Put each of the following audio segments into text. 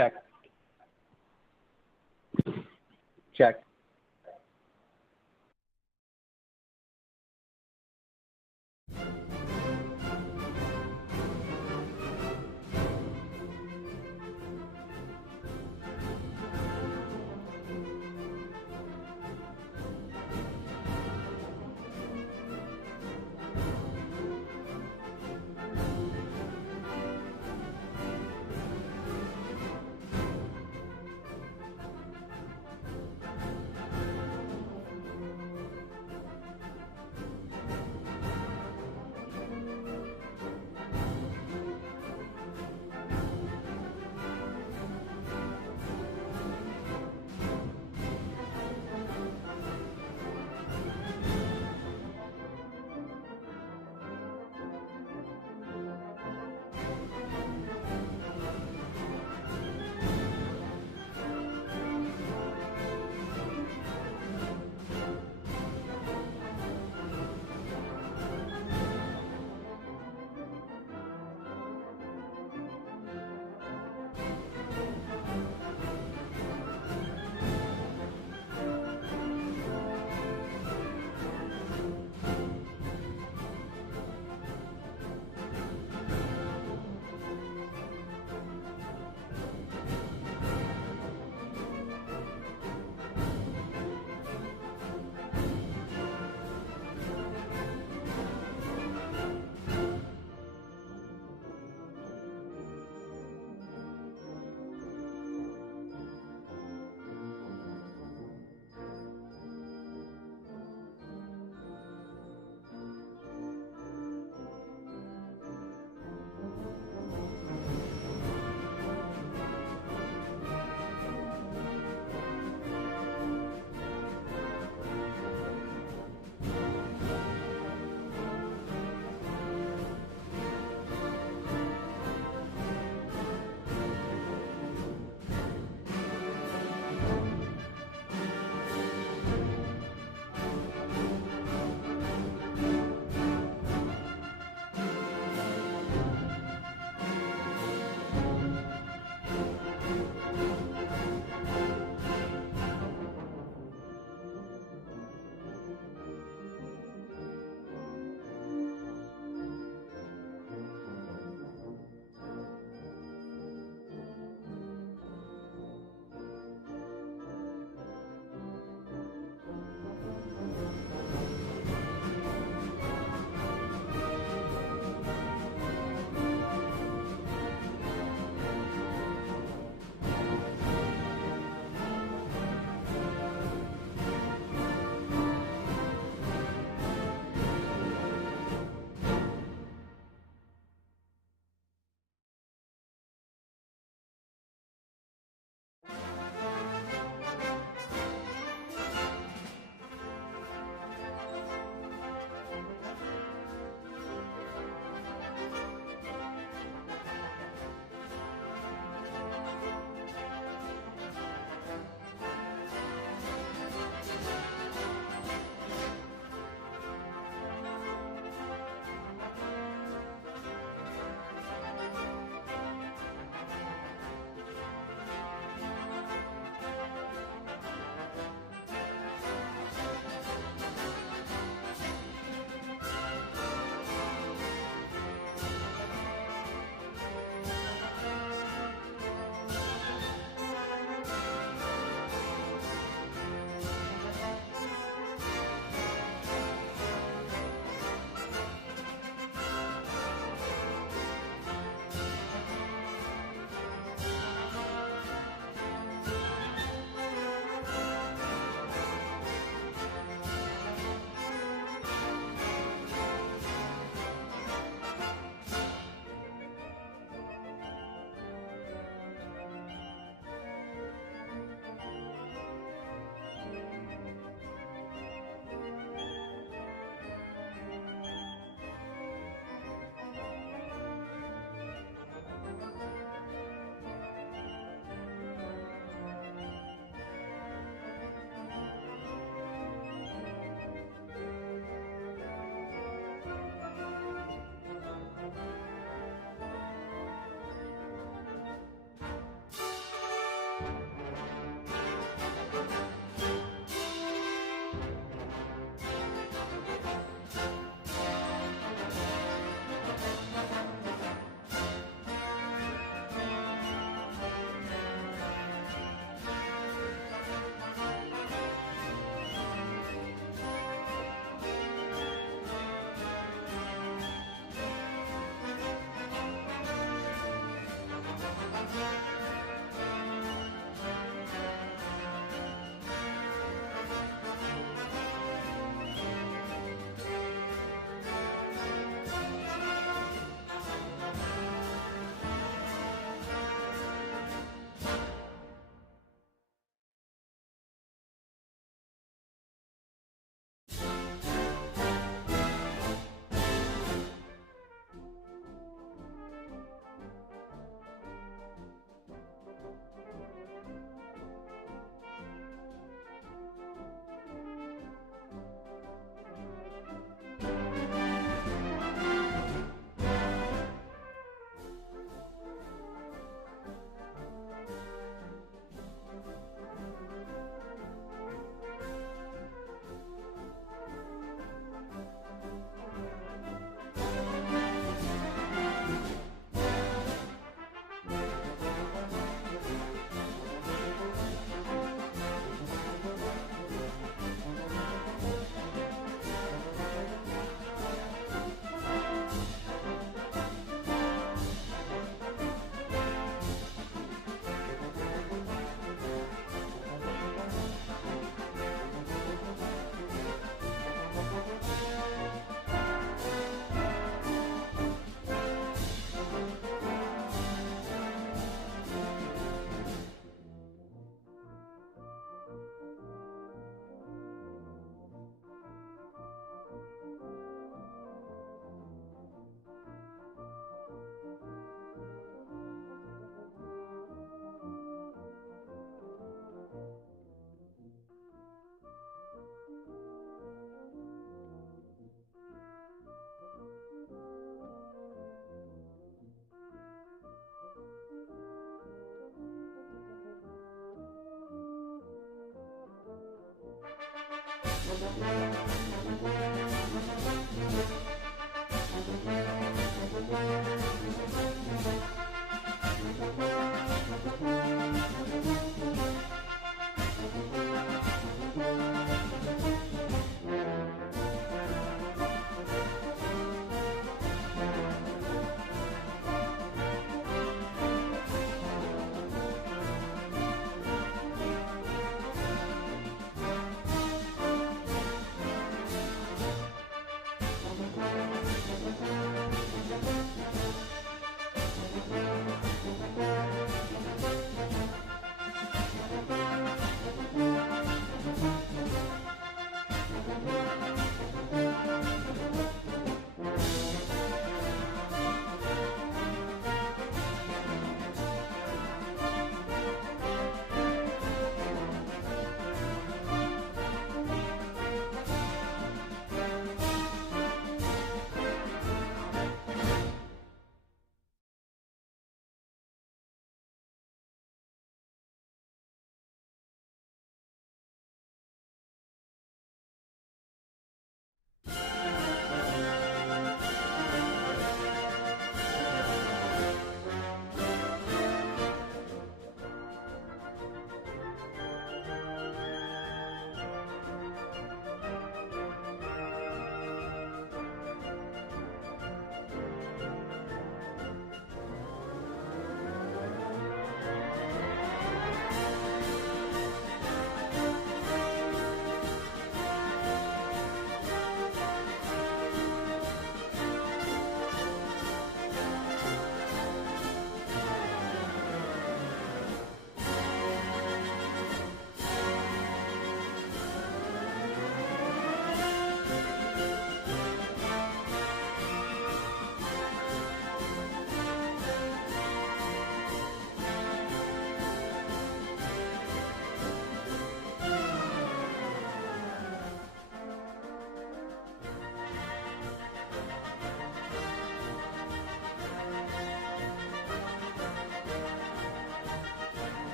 Check. Check.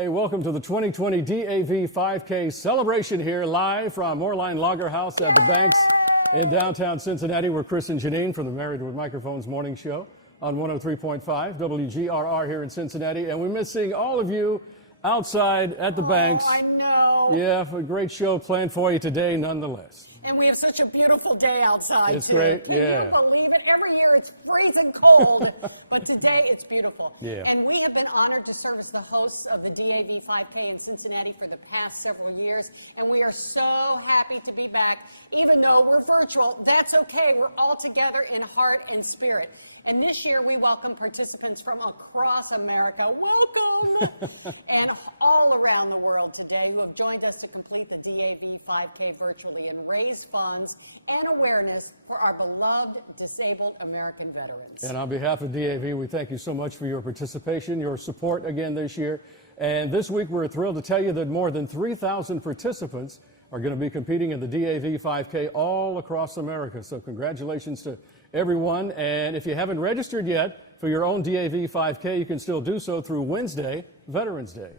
Hey, welcome to the 2020 DAV 5K celebration here live from Moorline Lager House at the Banks in downtown Cincinnati. We're Chris and Janine from the Married with Microphones morning show on 103.5 WGRR here in Cincinnati. And we miss seeing all of you outside at the Banks. I know. Yeah, a great show planned for you today nonetheless. And we have such a beautiful day outside. It's too. great, Can yeah. you believe it? Every year it's freezing cold, but today it's beautiful. Yeah. And we have been honored to serve as the hosts of the DAV 5K in Cincinnati for the past several years, and we are so happy to be back. Even though we're virtual, that's okay. We're all together in heart and spirit. And this year we welcome participants from across America. Welcome! And all around the world today who have joined us to complete the DAV 5K virtually and raise funds and awareness for our beloved disabled American veterans. And on behalf of DAV, we thank you so much for your participation, your support again this year. And this week, we're thrilled to tell you that more than 3,000 participants are going to be competing in the DAV 5K all across America. So congratulations to everyone. And if you haven't registered yet for your own DAV 5K, you can still do so through Wednesday, Veterans Day.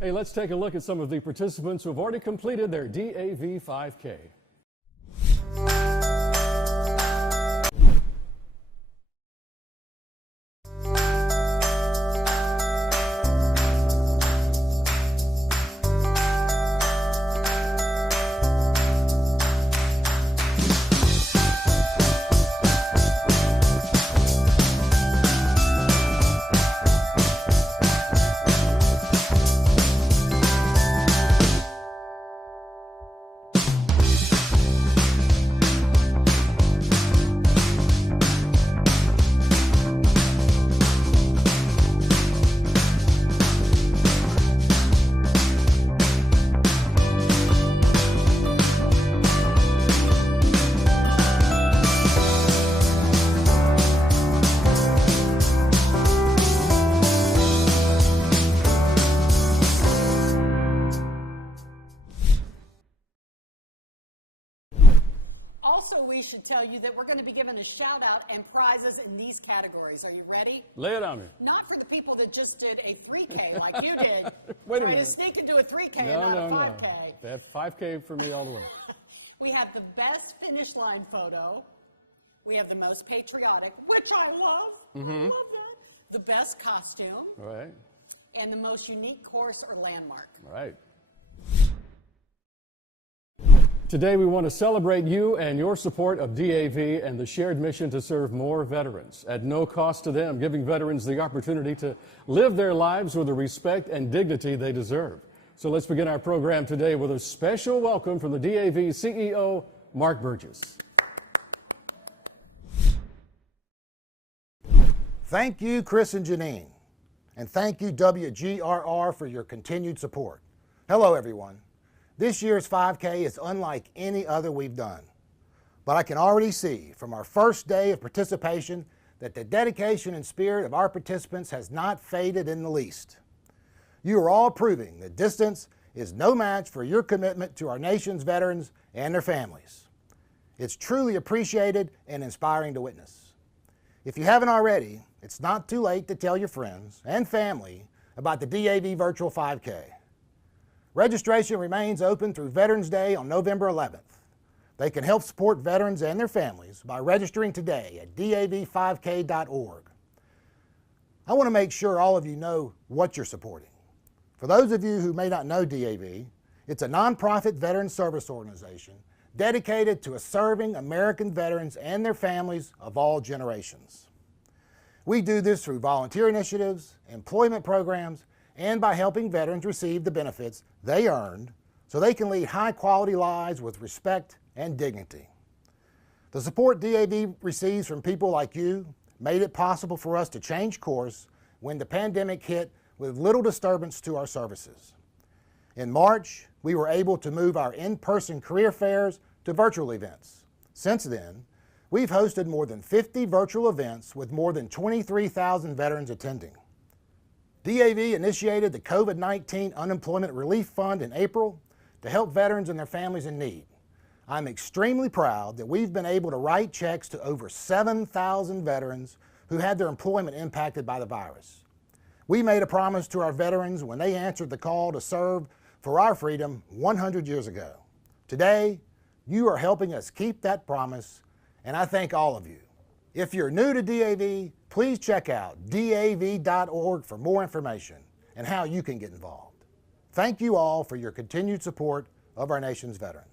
Hey, let's take a look at some of the participants who have already completed their DAV 5K. Also, we should tell you that we're going to be giving a shout out and prizes in these categories. Are you ready? Lay it on me. Not for the people that just did a 3K like you did. Wait a Trying minute. to sneak into a 3K and No, not no, a no. 5K. That 5K for me all the way. We have the best finish line photo. We have the most patriotic, which I love. I love that. The best costume. All right. And the most unique course or landmark. All right. Today, we want to celebrate you and your support of DAV and the shared mission to serve more veterans at no cost to them, giving veterans the opportunity to live their lives with the respect and dignity they deserve. So let's begin our program today with a special welcome from the DAV CEO, Mark Burgess. Thank you, Chris and Janine, and thank you, WGRR, for your continued support. Hello, everyone. This year's 5K is unlike any other we've done, but I can already see from our first day of participation that the dedication and spirit of our participants has not faded in the least. You are all proving that distance is no match for your commitment to our nation's veterans and their families. It's truly appreciated and inspiring to witness. If you haven't already, it's not too late to tell your friends and family about the DAV Virtual 5K. Registration remains open through Veterans Day on November 11th. They can help support veterans and their families by registering today at dav5k.org. I want to make sure all of you know what you're supporting. For those of you who may not know DAV, it's a nonprofit veteran service organization dedicated to serving American veterans and their families of all generations. We do this through volunteer initiatives, employment programs, and by helping veterans receive the benefits they earned so they can lead high-quality lives with respect and dignity. The support DAV receives from people like you made it possible for us to change course when the pandemic hit with little disturbance to our services. In March, we were able to move our in-person career fairs to virtual events. Since then, we've hosted more than 50 virtual events with more than 23,000 veterans attending. DAV initiated the COVID-19 Unemployment Relief Fund in April to help veterans and their families in need. I'm extremely proud that we've been able to write checks to over 7,000 veterans who had their employment impacted by the virus. We made a promise to our veterans when they answered the call to serve for our freedom 100 years ago. Today, you are helping us keep that promise, and I thank all of you. If you're new to DAV, please check out DAV.org for more information and how you can get involved. Thank you all for your continued support of our nation's veterans.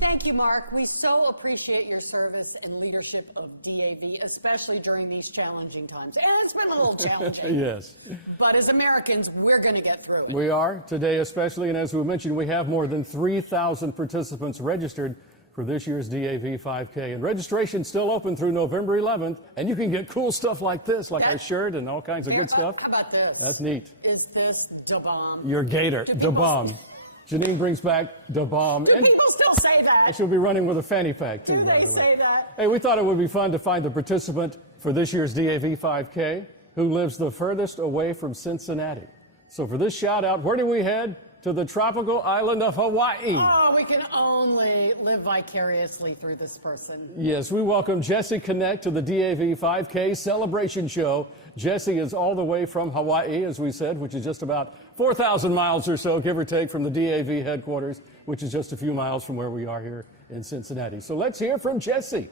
Thank you, Mark. We so appreciate your service and leadership of DAV, especially during these challenging times. And it's been a little challenging. Yes. But as Americans, we're going to get through it. We are, today especially, and as we mentioned, we have more than 3,000 participants registered for this year's DAV 5K. And registration's still open through November 11th, and you can get cool stuff like this, like our shirt and all kinds of good stuff. How about this? That's neat. Is this da bomb? Your gator, da bomb. Janine brings back da bomb. Do people still say that? And she'll be running with a fanny pack, too. Do they say that? Hey, we thought it would be fun to find the participant for this year's DAV 5K who lives the furthest away from Cincinnati. So for this shout out, where do we head? To the tropical island of Hawaii. Oh, we can only live vicariously through this person. Yes, we welcome Jesse Connect to the DAV 5K celebration show. Jesse is all the way from Hawaii, as we said, which is just about 4,000 miles or so, give or take, from the DAV headquarters, which is just a few miles from where we are here in Cincinnati. So let's hear from Jesse.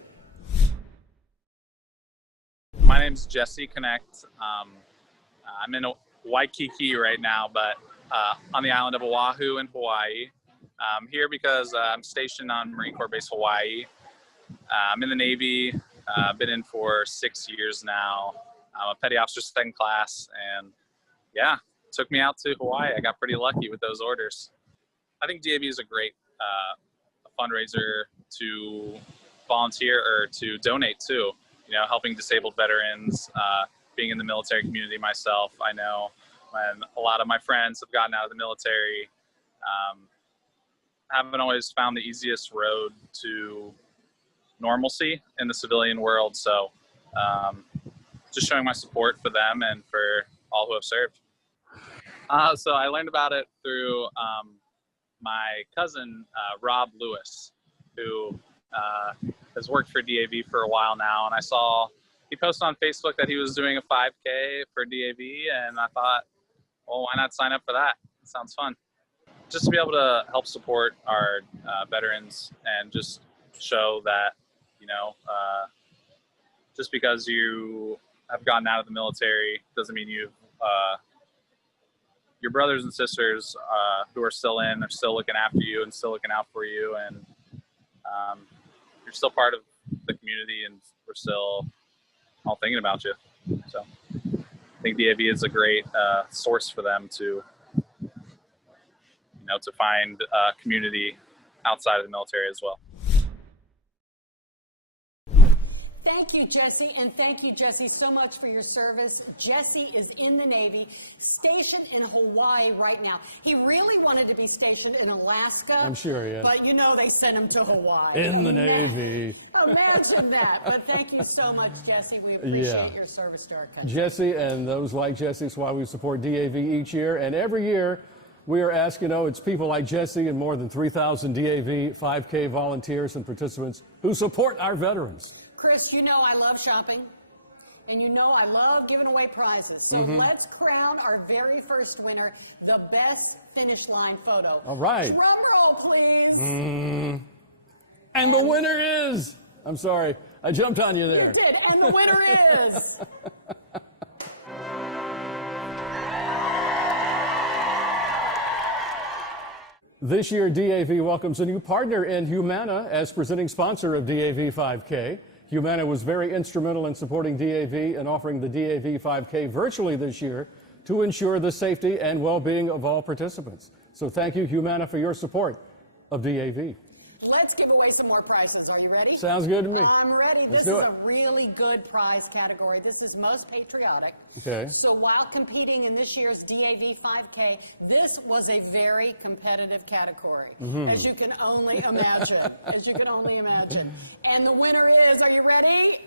My name's Jesse Connect. I'm in Waikiki right now, but on the island of Oahu in Hawaii. I'm here because I'm stationed on Marine Corps Base Hawaii. I'm in the Navy. I've been in for 6 years now. I'm a petty officer second class, and yeah, took me out to Hawaii. I got pretty lucky with those orders. I think DAV is a great fundraiser to volunteer or to donate to, you know, helping disabled veterans, being in the military community myself. I know when a lot of my friends have gotten out of the military, haven't always found the easiest road to normalcy in the civilian world. So just showing my support for them and for all who have served. So I learned about it through my cousin, Rob Lewis, who has worked for DAV for a while now. And I saw he posted on Facebook that he was doing a 5K for DAV, and I thought, well, why not sign up for that? It sounds fun. Just to be able to help support our veterans and just show that, you know, just because you have gotten out of the military doesn't mean you've, your brothers and sisters who are still in are still looking after you and still looking out for you. And you're still part of the community, and we're still all thinking about you. So I think DAV is a great source for them to, you know, to find community outside of the military as well. Thank you, Jesse, and thank you, Jesse, so much for your service. Jesse is in the Navy, stationed in Hawaii right now. He really wanted to be stationed in Alaska. I'm sure he is. But you know they sent him to Hawaii. In the Navy. Imagine that. But thank you so much, Jesse. We appreciate your service to our country. Jesse and those like Jesse is why we support DAV each year. And every year we are asked, you know, it's people like Jesse and more than 3,000 DAV 5K volunteers and participants who support our veterans. Chris, you know I love shopping, and you know I love giving away prizes. So let's crown our very first winner, the best finish line photo. All right. Drum roll, please. And the winner is, I'm sorry, I jumped on you there. You did, and the winner is... This year, DAV welcomes a new partner in Humana as presenting sponsor of DAV 5K. Humana was very instrumental in supporting DAV and offering the DAV 5K virtually this year to ensure the safety and well-being of all participants. So thank you, Humana, for your support of DAV. Let's give away some more prizes. Are you ready? Sounds good to me. I'm ready. This is a really good prize category. This is most patriotic. Okay. So while competing in this year's DAV 5K, this was a very competitive category, as you can only imagine. As you can only imagine. And the winner is, are you ready?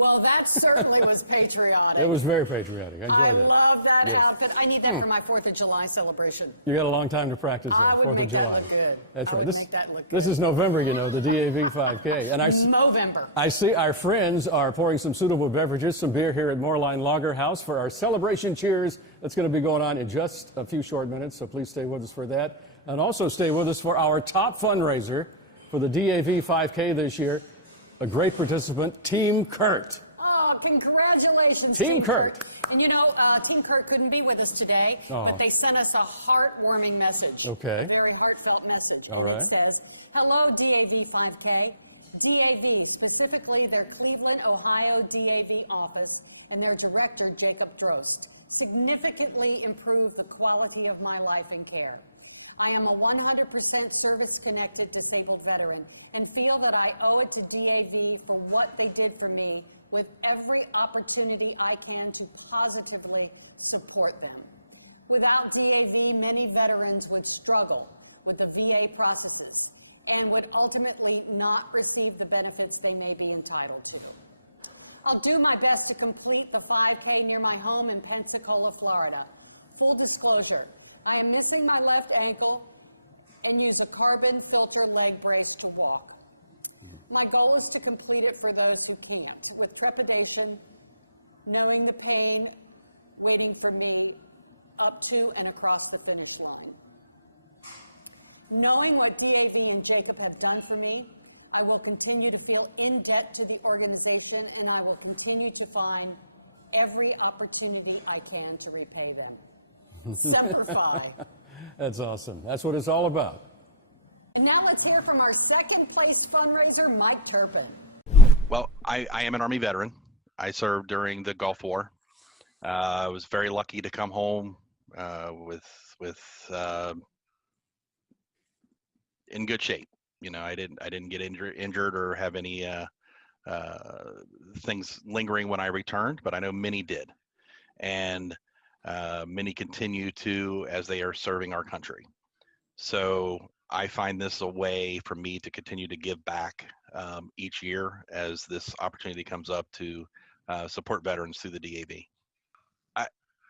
Well, that certainly was patriotic. It was very patriotic. I I enjoyed that. love that Yes. outfit. I need that for my 4th of July celebration. You got a long time to practice I that, would 4th make of that July. look good. That's I right. would make that look This good. is November, you know, the DAV 5K. And Movember. I see our friends are pouring some suitable beverages, some beer here at Moorline Lager House for our celebration cheers that's going to be going on in just a few short minutes, so please stay with us for that. And also stay with us for our top fundraiser for the DAV 5K this year. A great participant, Team Kurt. Oh, congratulations, Team Kurt. And you know, Team Kurt couldn't be with us today, Oh. but they sent us a heartwarming message. Okay. A very heartfelt message. All And right. It says, hello, DAV 5K. DAV, specifically their Cleveland, Ohio DAV office and their director, Jacob Drost, significantly improved the quality of my life and care. I am a 100% service-connected disabled veteran and feel that I owe it to DAV for what they did for me with every opportunity I can to positively support them. Without DAV, many veterans would struggle with the VA processes and would ultimately not receive the benefits they may be entitled to. I'll do my best to complete the 5K near my home in Pensacola, Florida. Full disclosure, I am missing my left ankle and use a carbon filter leg brace to walk. My goal is to complete it for those who can't, with trepidation, knowing the pain waiting for me up to and across the finish line. Knowing what DAV and Jacob have done for me, I will continue to feel in debt to the organization, and I will continue to find every opportunity I can to repay them. Semper Fi. That's awesome. That's what it's all about. And now let's hear from our second place fundraiser, Mike Turpin. Well, I am an Army veteran. I served during the Gulf War. I was very lucky to come home with in good shape. You know, I didn't get injured or have any things lingering when I returned, but I know many did, and many continue to as they are serving our country. So I find this a way for me to continue to give back each year as this opportunity comes up to support veterans through the DAV.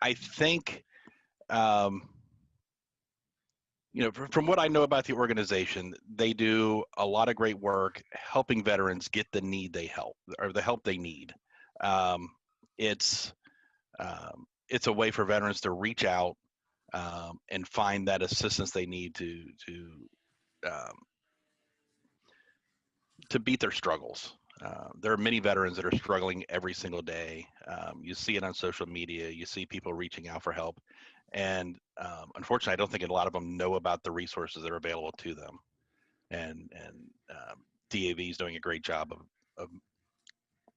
I think, you know, from what I know about the organization, they do a lot of great work helping veterans get the help they need. It's a way for veterans to reach out and find that assistance they need to beat their struggles. There are many veterans that are struggling every single day. You see it on social media. You see people reaching out for help. And unfortunately, I don't think a lot of them know about the resources that are available to them. And DAV is doing a great job of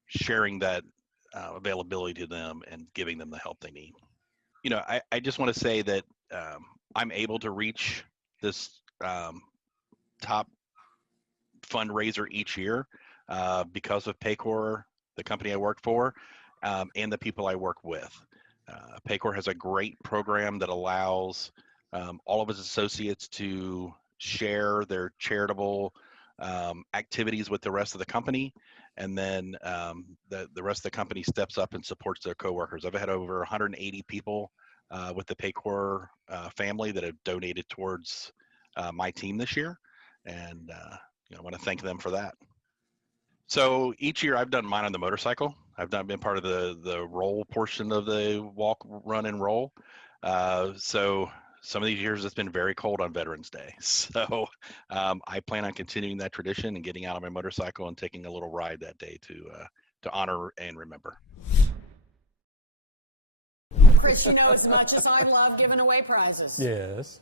sharing that availability to them and giving them the help they need. You know, I just want to say that I'm able to reach this top fundraiser each year because of Paycor, the company I work for, and the people I work with. Paycor has a great program that allows all of its associates to share their charitable activities with the rest of the company, and then the rest of the company steps up and supports their coworkers. I've had over 180 people with the Paycor family that have donated towards my team this year, and you know, I want to thank them for that. So each year I've done mine on the motorcycle. I've been part of the roll portion of the walk, run, and roll. So some of these years it's been very cold on Veterans Day. So I plan on continuing that tradition and getting out on my motorcycle and taking a little ride that day to honor and remember. Chris, you know, as much as I love giving away prizes, Yes.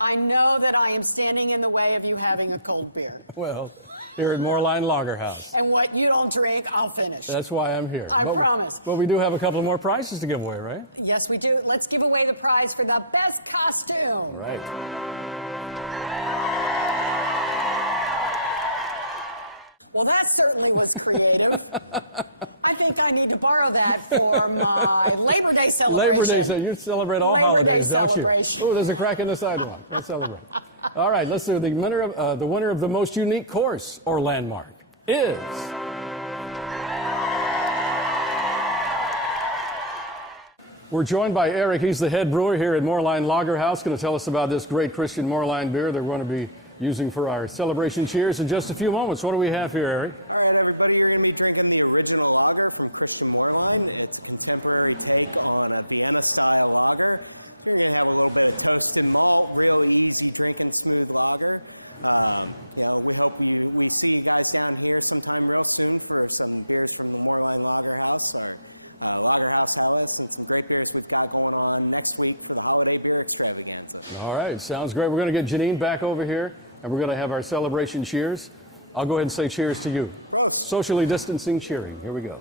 I know that I am standing in the way of you having a cold beer. Well, here at Moorline Lager House. And what you don't drink, I'll finish. That's why I'm here. I promise. But we do have a couple of more prizes to give away, right? Yes, we do. Let's give away the prize for the best costume. All right. Well, that certainly was creative. I think I need to borrow that for my Labor Day celebration. Labor Day, so you celebrate all Labor holidays, Day don't you? celebration. Oh, there's a crack in the sidewalk. Let's celebrate. All right, let's do the winner of the most unique course or landmark is We're joined by Eric. He's the head brewer here at Moerlein Lager House. Going to tell us about this great Christian Moerlein beer they're going to be using for our celebration cheers in just a few moments. What do we have here, Eric? All right, everybody, you're going to be drinking the original lager from Christian Moerlein, the contemporary take on a Vienna-style lager. You're going to have a little bit of toast and malt, real easy drinking, smooth lager. We're hoping we see you guys down here sometime real soon for some beers from the Moerlein Lager House. Lager House has some great beers we've got going on next week for the holiday beer extravaganza. All right, sounds great. We're going to get Janine back over here, and we're going to have our celebration cheers. I'll go ahead and say cheers to you. Socially distancing cheering. Here we go.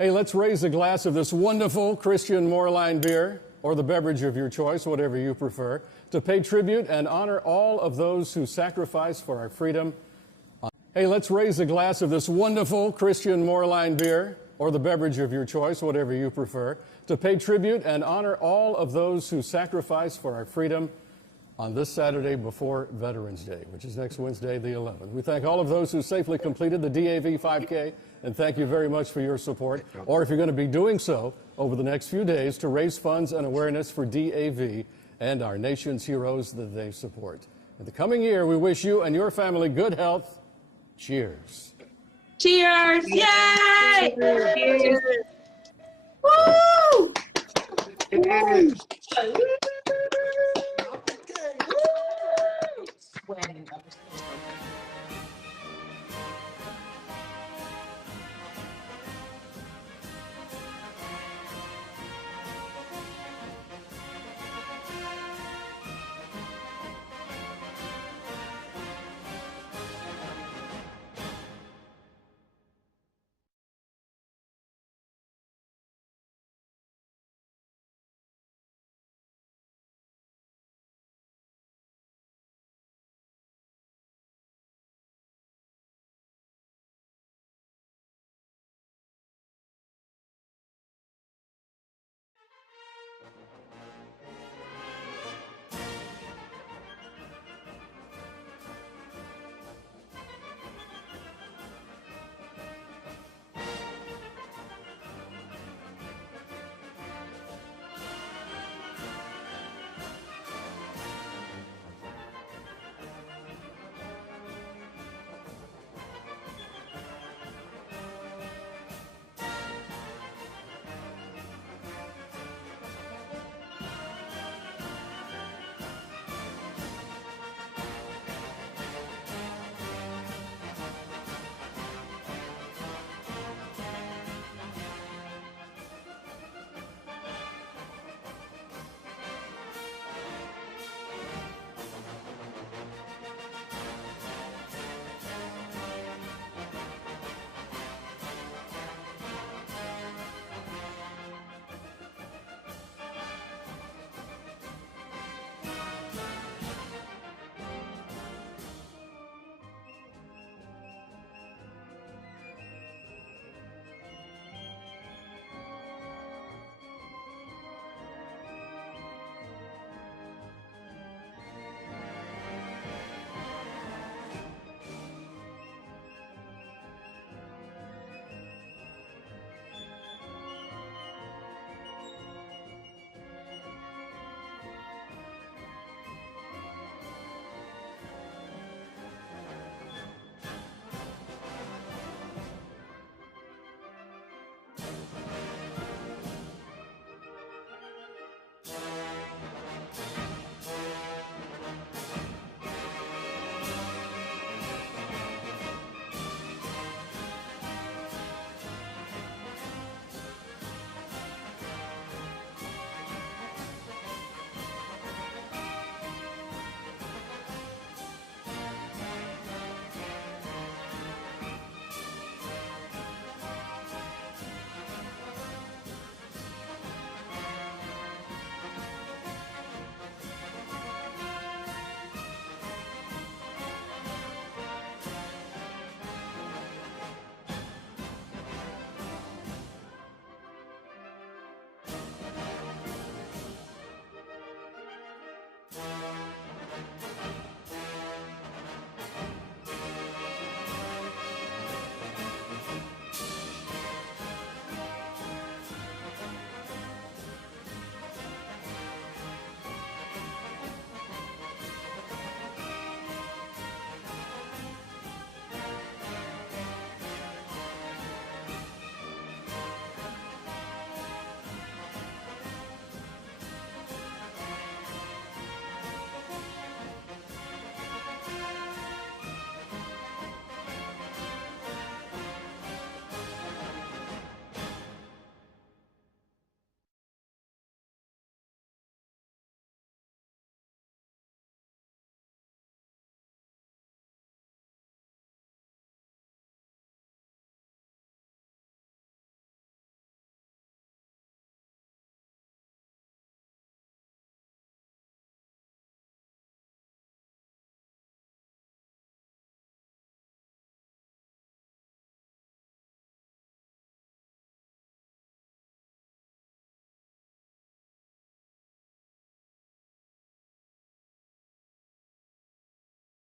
Hey, let's raise a glass of this wonderful Christian Moerlein beer, or the beverage of your choice, whatever you prefer, to pay tribute and honor all of those who sacrificed for our freedom. Hey, let's raise a glass of this wonderful Christian Moerlein beer, or the beverage of your choice, whatever you prefer, to pay tribute and honor all of those who sacrificed for our freedom on this Saturday before Veterans Day, which is next Wednesday, the 11th. We thank all of those who safely completed the DAV 5K, and thank you very much for your support, or if you're going to be doing so over the next few days to raise funds and awareness for DAV and our nation's heroes that they support. In the coming year, we wish you and your family good health. Cheers. Cheers! Yay! Cheers. Woo!